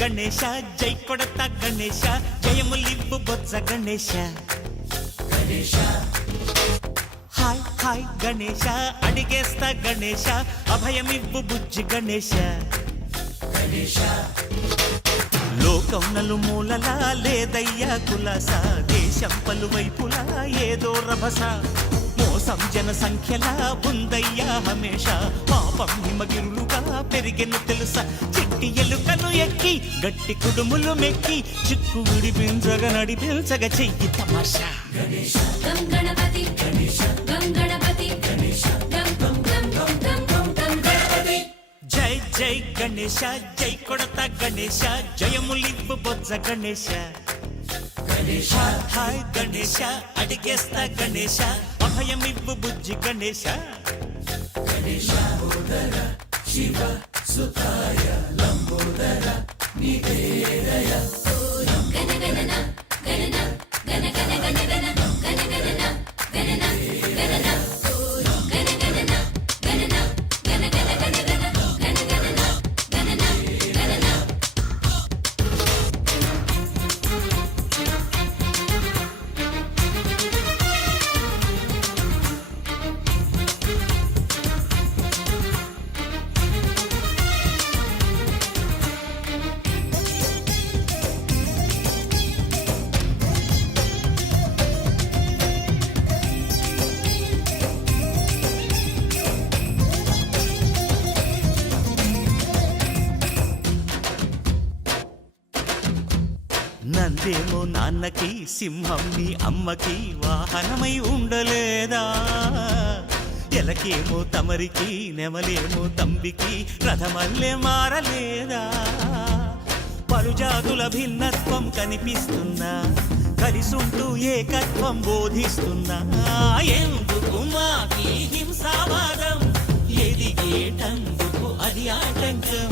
గణేశ జై కొడత గణేశ జయములివ్వు బొజ్జ Ganesha Ganesha hi hi Ganesha అడిగేస్తా Ganesha అభయమివ్వు బుజ్జి గణేశ గణేశ లోకం నలుమూలలా లేదయ్యా కులాస దేశం పలువైపులా ఏదో రభస మోసం జన సంఖ్యలా ఉందయ్యా హమేష పాపం హిమగిరులుగా పెరిగెను తెలుసా చిట్టి ఎలుకను ఎక్కి గట్టి కుడుములు మెక్కి చిక్కు విడిపించగ నడిపించగ చెయ్యి తమాషా గణేశ గం గణపతి గణేశ గం గణపతి గణేశ గం గం గం గం గం గం గం గణపతి జై జై గణేశ జై కొడత గణేశ జయములివ్వు బొజ్జ గణేశ గణేశ హాయ్ గణేశ అడిగేస్తా గణేశ అభయమివ్వు బుజ్జి గణేశ గణేశ లంబోదర శివ సుతాయ లంబోదర నివేదయ గణ గణన గణన గణ గణ గణ గణ గణ గణన గణన గణన గణ గణన గణన గణ గణ గణ గణ గణ గణన గణన గణన నందేమో నాన్నకి సింహం నీ అమ్మకి వాహనమై ఉండలేదా ఎలకేమో తమరికి నెమలేమో తంబికి రథమల్లే మారలేదా పలుజాతుల భిన్నత్వం కనిపిస్తున్నా కలిసుంటూ ఏకత్వం బోధిస్తున్నా ఎందుకు మాకి హింసావాదం ఎదిగేటందుకు అది ఆటంకం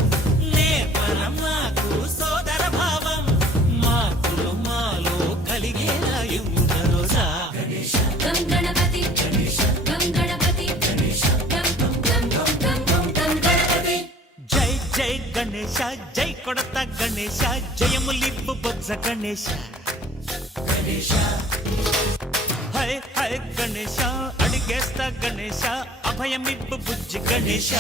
నేపరం మాకు సోదర భావం మార్పులు మాలో కలిగేలా యువరోజా గణేశ గం గణపతి గణేశ గం గణపతి గణేశ గం గం గం గం గం గం గణపతి జై జై గణేశ జై కొడత గణేశ జయములివ్వు బొజ్జ గణేశ గణేశ హై హై గణేశ అడిగేస్తా గణేశ అభయమివ్వు బుజ్జి గణేశ